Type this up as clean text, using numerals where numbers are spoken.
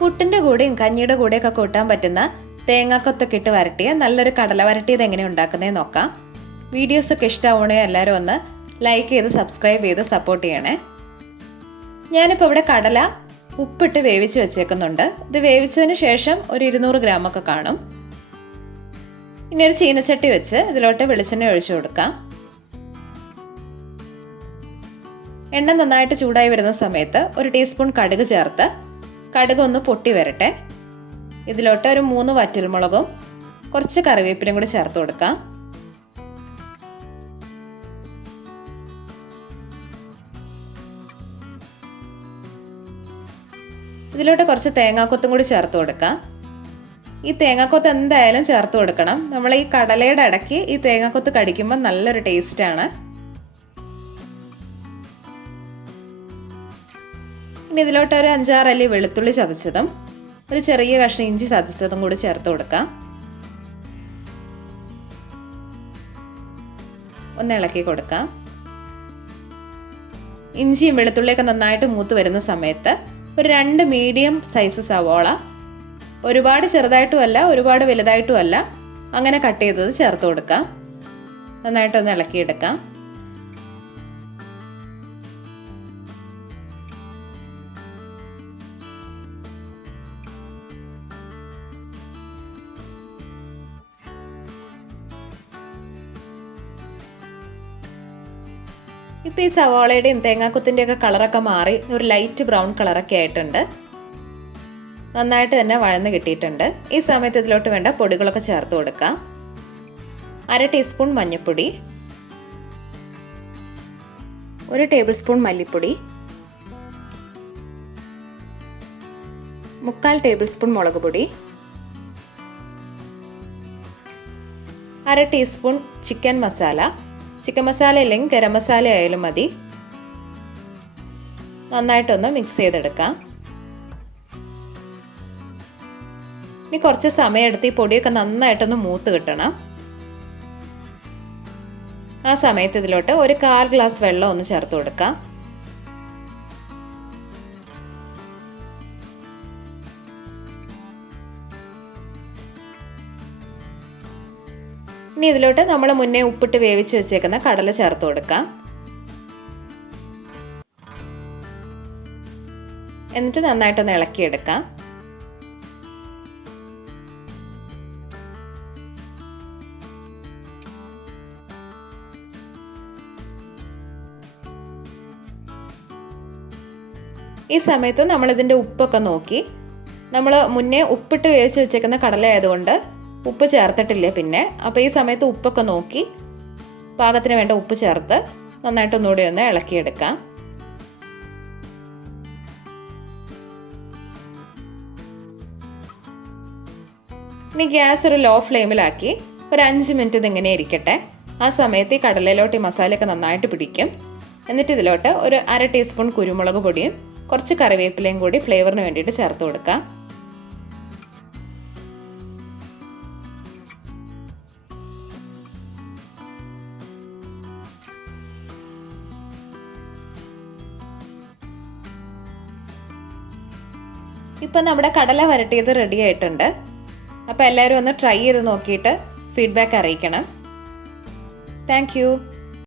പുട്ടിൻ്റെ കൂടെയും കഞ്ഞിയുടെ കൂടെയൊക്കെ കൂട്ടാൻ പറ്റുന്ന തേങ്ങാക്കൊത്തൊക്കെ ഇട്ട് വരട്ടിയ നല്ലൊരു കടല വരട്ടിയത് എങ്ങനെ ഉണ്ടാക്കുന്നതെന്ന് നോക്കാം. വീഡിയോസൊക്കെ ഇഷ്ടമാവണേ എല്ലാവരും ഒന്ന് ലൈക്ക് ചെയ്ത് സബ്സ്ക്രൈബ് ചെയ്ത് സപ്പോർട്ട് ചെയ്യണേ. ഞാനിപ്പോൾ ഇവിടെ കടല ഉപ്പിട്ട് വേവിച്ച് വെച്ചേക്കുന്നുണ്ട്. ഇത് വേവിച്ചതിന് ശേഷം ഒരു 200 ഗ്രാമൊക്കെ കാണും. ഇനി ഒരു ചീനച്ചട്ടി വെച്ച് ഇതിലോട്ട് വെളിച്ചെണ്ണ ഒഴിച്ചു കൊടുക്കാം. എണ്ണ നന്നായിട്ട് ചൂടായി വരുന്ന സമയത്ത് ഒരു ടീസ്പൂൺ കടുക് ചേർത്ത് കടുക് ഒന്ന് പൊട്ടി വരട്ടെ. ഇതിലോട്ട് ഒരു 3 വറ്റൽമുളകും കുറച്ച് കറിവേപ്പിലയും കൂടി ചേർത്ത് കൊടുക്കാം. ഇതിലോട്ട് കുറച്ച് തേങ്ങാക്കൊത്തും കൂടി ചേർത്ത് കൊടുക്കാം. ഈ തേങ്ങാക്കൊത്ത് എന്തായാലും ചേർത്ത് കൊടുക്കണം. നമ്മൾ ഈ കടലയുടെ ഇടയ്ക്ക് ഈ തേങ്ങാക്കൊത്ത് കടിക്കുമ്പോൾ നല്ലൊരു ടേസ്റ്റാണ്. ഇനി ഇതിലോട്ട് ഒരു 5-6 അല്ലി വെളുത്തുള്ളി ചതച്ചതും ഒരു ചെറിയ കഷ്ണം ഇഞ്ചി ചതച്ചതും കൂടി ചേർത്ത് കൊടുക്കാം. ഒന്ന് ഇളക്കി കൊടുക്കാം. ഇഞ്ചിയും വെളുത്തുള്ളിയൊക്കെ നന്നായിട്ട് മൂത്ത് വരുന്ന സമയത്ത് ഒരു 2 മീഡിയം സൈസ് സവോള, ഒരുപാട് ചെറുതായിട്ടുമല്ല ഒരുപാട് വലുതായിട്ടുമല്ല, അങ്ങനെ കട്ട് ചെയ്തത് ചേർത്ത് കൊടുക്കാം. നന്നായിട്ടൊന്ന് ഇളക്കിയെടുക്കാം. ഇപ്പോൾ ഈ സവാളയുടെയും തേങ്ങാക്കൊത്തിൻ്റെയൊക്കെ കളറൊക്കെ മാറി ഒരു ലൈറ്റ് ബ്രൗൺ കളറൊക്കെ ആയിട്ടുണ്ട്. നന്നായിട്ട് തന്നെ വഴന്ന് കിട്ടിയിട്ടുണ്ട്. ഈ സമയത്ത് ഇതിലോട്ട് വേണ്ട പൊടികളൊക്കെ ചേർത്ത് കൊടുക്കാം. 1/2 ടീസ്പൂൺ മഞ്ഞൾപ്പൊടി, 1 ടേബിൾ സ്പൂൺ മല്ലിപ്പൊടി, 3/4 ടേബിൾ സ്പൂൺ മുളക് പൊടി, 1/2 teaspoon chicken masala. Chicken masala ഇല്ലെങ്കിൽ ഗരം മസാല ആയാലും മതി. നന്നായിട്ടൊന്ന് മിക്സ് ചെയ്തെടുക്കാം. ഇനി കുറച്ച് സമയം എടുത്ത് ഈ പൊടിയൊക്കെ നന്നായിട്ടൊന്ന് മൂത്ത് കിട്ടണം. ആ സമയത്ത് ഇതിലോട്ട് ഒരു 1/4 ഗ്ലാസ് വെള്ളം ഒന്ന് ചേർത്ത് കൊടുക്കാം. ഇനി ഇതിലോട്ട് നമ്മൾ മുന്നേ ഉപ്പിട്ട് വേവിച്ച് വെച്ചേക്കുന്ന കടല ചേർത്ത് കൊടുക്കാം. എന്നിട്ട് നന്നായിട്ടൊന്ന് ഇളക്കിയെടുക്കാം. ഈ സമയത്ത് നമ്മളിതിൻ്റെ ഉപ്പൊക്കെ നോക്കി, നമ്മൾ മുന്നേ ഉപ്പിട്ട് വേവിച്ച് വെച്ചേക്കുന്ന കടല ആയതുകൊണ്ട് ഉപ്പ് ചേർത്തിട്ടില്ല പിന്നെ. അപ്പോൾ ഈ സമയത്ത് ഉപ്പൊക്കെ നോക്കി പാകത്തിന് വേണ്ട ഉപ്പ് ചേർത്ത് നന്നായിട്ടൊന്നുകൂടി ഒന്ന് ഇളക്കിയെടുക്കാം. ഇനി ഗ്യാസ് ഒരു ലോ ഫ്ലെയിമിലാക്കി ഒരു 5 മിനിറ്റ് ഇതിങ്ങനെ ഇരിക്കട്ടെ. ആ സമയത്ത് ഈ കടലയിലോട്ട് ഈ മസാലയൊക്കെ നന്നായിട്ട് പിടിക്കും. എന്നിട്ട് ഇതിലോട്ട് ഒരു 1/2 ടീസ്പൂൺ കുരുമുളക് പൊടിയും കുറച്ച് കറിവേപ്പിലയും കൂടി ഫ്ലേവറിന് വേണ്ടിയിട്ട് ചേർത്ത് കൊടുക്കാം. ഇപ്പം നമ്മുടെ കടല വരട്ടിയത് റെഡി ആയിട്ടുണ്ട്. അപ്പോൾ എല്ലാവരും ഒന്ന് ട്രൈ ചെയ്ത് നോക്കിയിട്ട് ഫീഡ്ബാക്ക് അറിയിക്കണം. Thank you.